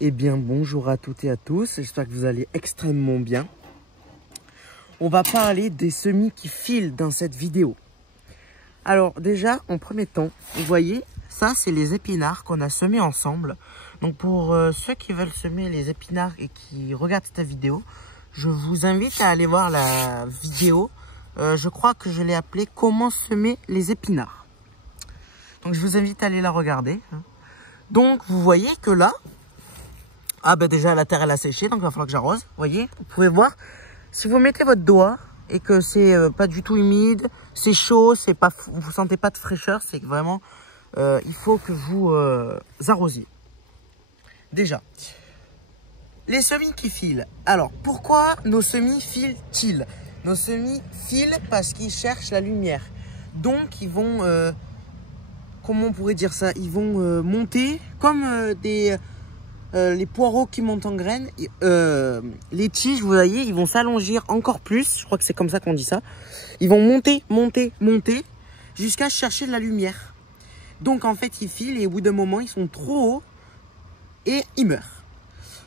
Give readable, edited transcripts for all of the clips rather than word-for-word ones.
Eh bien bonjour à toutes et à tous, j'espère que vous allez extrêmement bien. On va parler des semis qui filent dans cette vidéo. Alors déjà, en premier temps, vous voyez, ça c'est les épinards qu'on a semés ensemble. Donc pour ceux qui veulent semer les épinards et qui regardent cette vidéo, je vous invite à aller voir la vidéo. Je crois que je l'ai appelée « Comment semer les épinards ». Donc je vous invite à aller la regarder. Donc vous voyez que là, déjà la terre elle a séché, donc il va falloir que j'arrose. Vous voyez, vous pouvez voir, si vous mettez votre doigt et que c'est pas du tout humide, c'est chaud, c'est pas, vous sentez pas de fraîcheur, c'est que vraiment il faut que vous arrosiez. Déjà, les semis qui filent. Alors pourquoi nos semis filent-ils? Nos semis filent parce qu'ils cherchent la lumière. Donc ils vont, comment on pourrait dire ça? Ils vont monter comme les poireaux qui montent en graines, les tiges, vous voyez, ils vont s'allonger encore plus. Je crois que c'est comme ça qu'on dit ça. Ils vont monter, monter, monter jusqu'à chercher de la lumière. Donc en fait, ils filent et au bout d'un moment, ils sont trop hauts et ils meurent.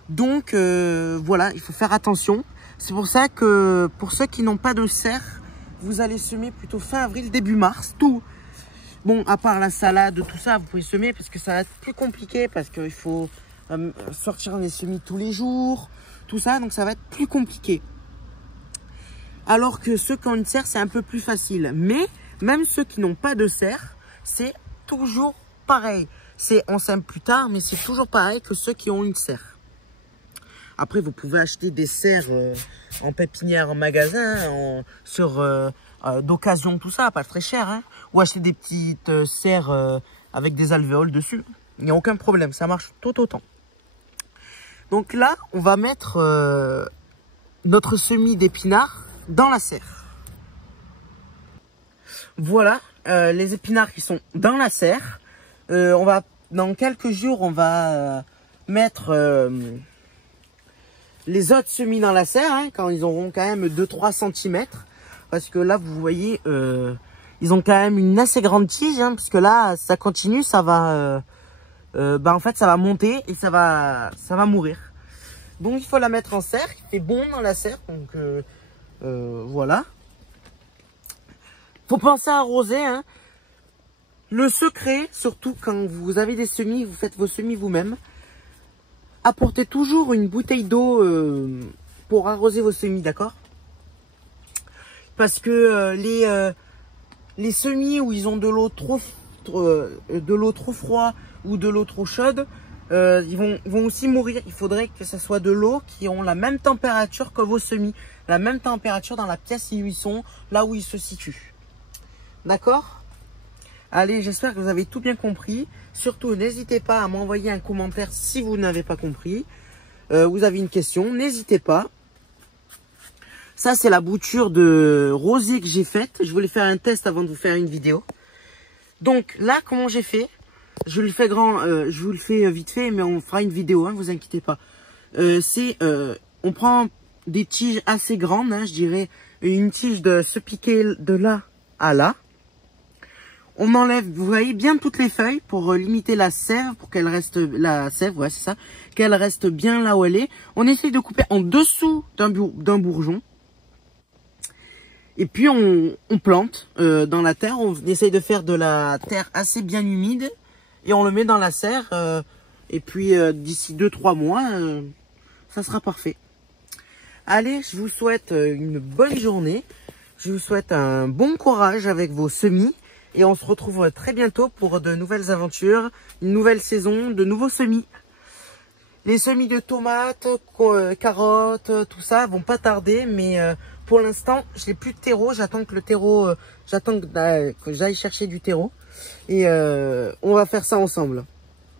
Donc voilà, il faut faire attention. C'est pour ça que pour ceux qui n'ont pas de serre, vous allez semer plutôt fin avril, début mars, tout. Bon, à part la salade, tout ça, vous pouvez semer parce que ça va être plus compliqué parce qu'il faut sortir des semis tous les jours, tout ça, donc ça va être plus compliqué. Alors que ceux qui ont une serre, c'est un peu plus facile. Mais même ceux qui n'ont pas de serre, c'est toujours pareil. On sème plus tard, mais c'est toujours pareil que ceux qui ont une serre. Après, vous pouvez acheter des serres en pépinière, en magasin, d'occasion, tout ça, pas très cher. Hein, ou acheter des petites serres avec des alvéoles dessus. Il n'y a aucun problème, ça marche tout autant. Donc là, on va mettre notre semis d'épinards dans la serre. Voilà, les épinards qui sont dans la serre. Dans quelques jours, on va mettre les autres semis dans la serre, hein, quand ils auront quand même 2-3 cm. Parce que là, vous voyez, ils ont quand même une assez grande tige, hein, parce que là, ça continue, ça va... en fait, ça va monter et ça va mourir. Donc, il faut la mettre en serre. Il fait bon dans la serre, donc voilà. Faut penser à arroser, hein. Le secret, surtout quand vous avez des semis, vous faites vos semis vous-même. Apportez toujours une bouteille d'eau pour arroser vos semis, d'accord? Parce que les semis où ils ont de l'eau trop froide ou de l'eau trop chaude, ils vont aussi mourir. Il faudrait que ce soit de l'eau qui ont la même température que vos semis, la même température dans la pièce où ils sont, là où ils se situent. D'accord? Allez, j'espère que vous avez tout bien compris. Surtout, n'hésitez pas à m'envoyer un commentaire si vous n'avez pas compris. Vous avez une question, n'hésitez pas. Ça, c'est la bouture de rosier que j'ai faite. Je voulais faire un test avant de vous faire une vidéo. Donc là, comment j'ai fait? Je le fais je vous le fais vite fait, mais on fera une vidéo, hein, vous inquiétez pas. On prend des tiges assez grandes, hein, je dirais une tige de ce piqué de là à là. On enlève, vous voyez, bien toutes les feuilles pour limiter la sève, pour qu'elle reste, ouais, c'est ça, qu'elle reste bien là où elle est. On essaye de couper en dessous d'un bourgeon. Et puis on plante dans la terre, on essaye de faire de la terre assez bien humide et on le met dans la serre et puis d'ici 2-3 mois, ça sera parfait. Allez, je vous souhaite une bonne journée, je vous souhaite un bon courage avec vos semis et on se retrouve très bientôt pour de nouvelles aventures, une nouvelle saison, de nouveaux semis. Les semis de tomates, carottes, tout ça vont pas tarder, mais pour l'instant, je n'ai plus de terreau. J'attends que j'aille chercher du terreau. Et on va faire ça ensemble.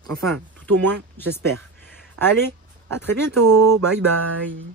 Enfin, tout au moins, j'espère. Allez, à très bientôt. Bye bye.